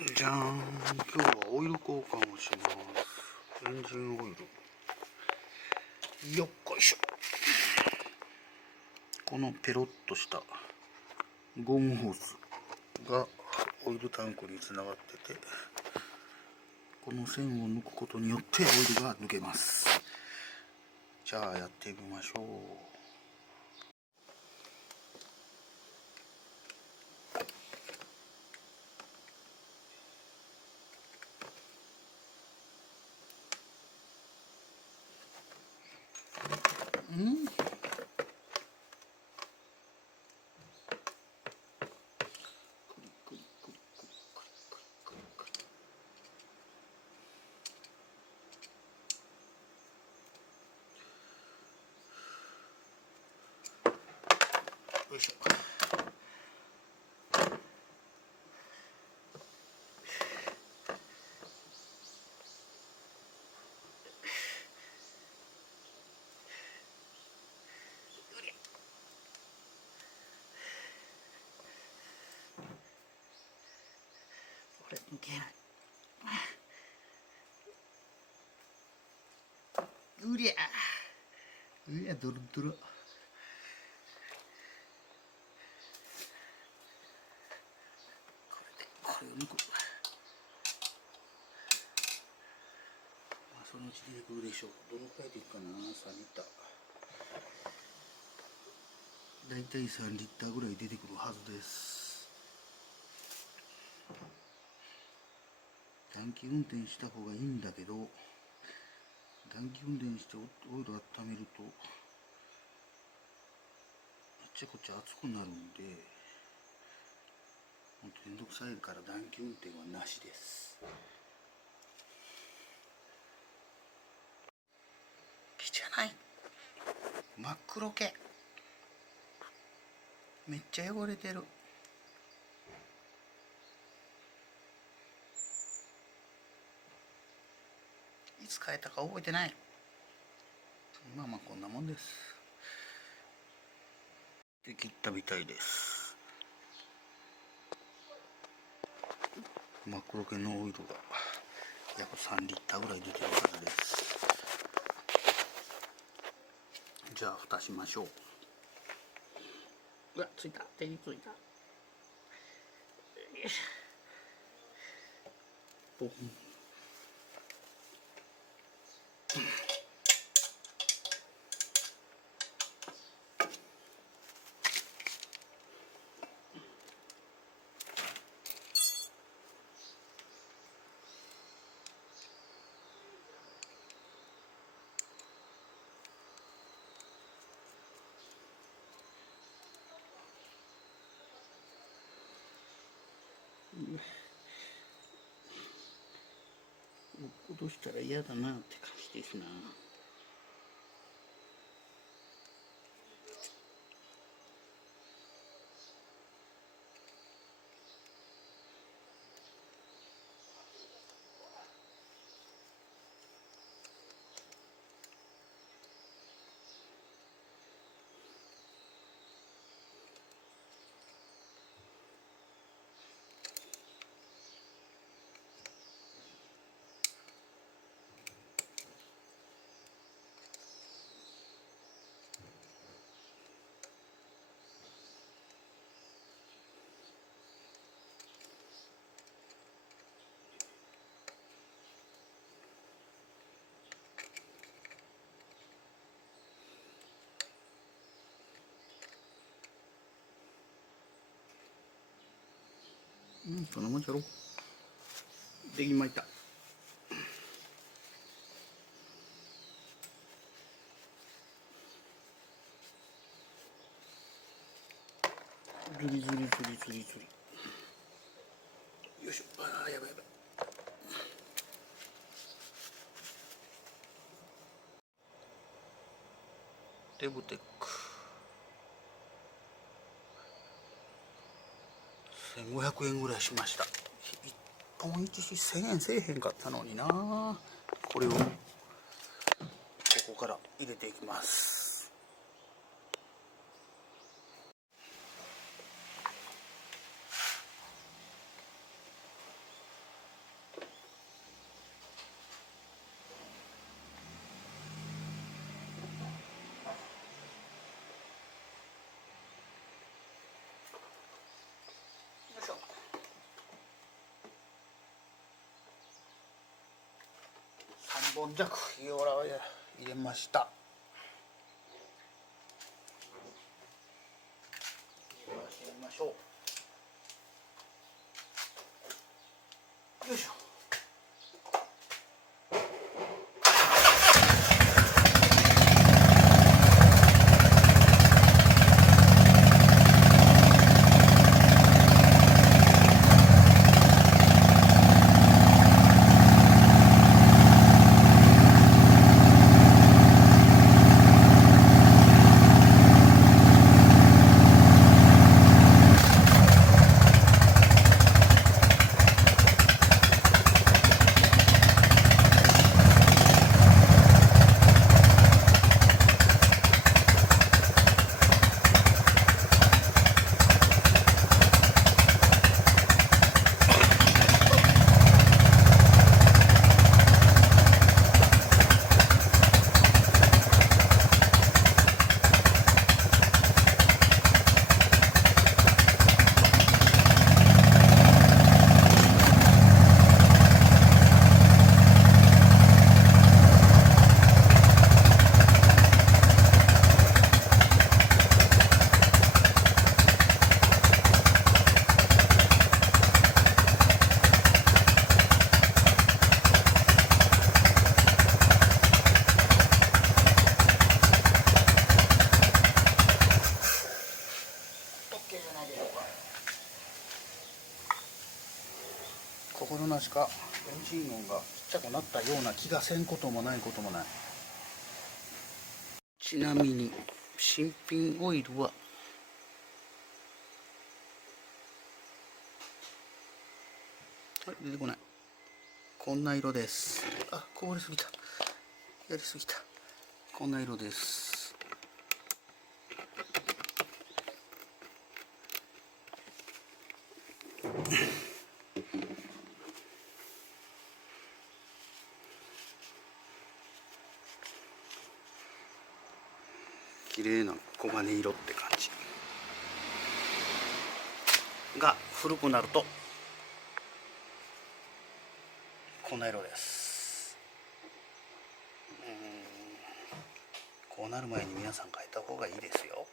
じゃーん、今日はオイル交換をします。エンジンオイルよっこいしょ。このペロッとしたゴムホースがオイルタンクにつながってて、この線を抜くことによってオイルが抜けます。じゃあやってみましょう。よいしょ。これ抜けない。うりゃドロドロ。これを抜く。そのうち出てくるでしょう。どのくらいでいくかな。3リッター。だいたい3リッターぐらい出てくるはずです。短期運転した方がいいんだけど、短期運転してオイル温めるとあっちゃこっちゃ熱くなるんで、ほんとめんどくさいから短期運転はなしです。汚い。真っ黒系。めっちゃ汚れてる。いつ変えたか覚えてない。まあまあこんなもんです。で切ったみたいです。真っ黒系のオイルが約3リッターぐらい出てるはずです。じゃあ蓋しましょう。うわ、ついた。手についた。ポン。落っことしたら嫌だなって感じですな。そんなもんじゃろ。できまいた。ズリズリズリズリズリ。よいしょ。ああ、やばいやばい。レブテック1500円ぐらいしました。1本1し1000円せえへんかったのにな。これをここから入れていきます。本弱油を入れました。入れましょう。よいしょ。心なしかエンジン音がちっちゃくなったような気がせんこともないこともない。ちなみに新品オイルは出てこない。こんな色です。あ、こぼれすぎた。やりすぎた。こんな色です。綺麗な黄金色って感じが、古くなるとこんな色です。こうなる前に皆さん変えた方がいいですよ。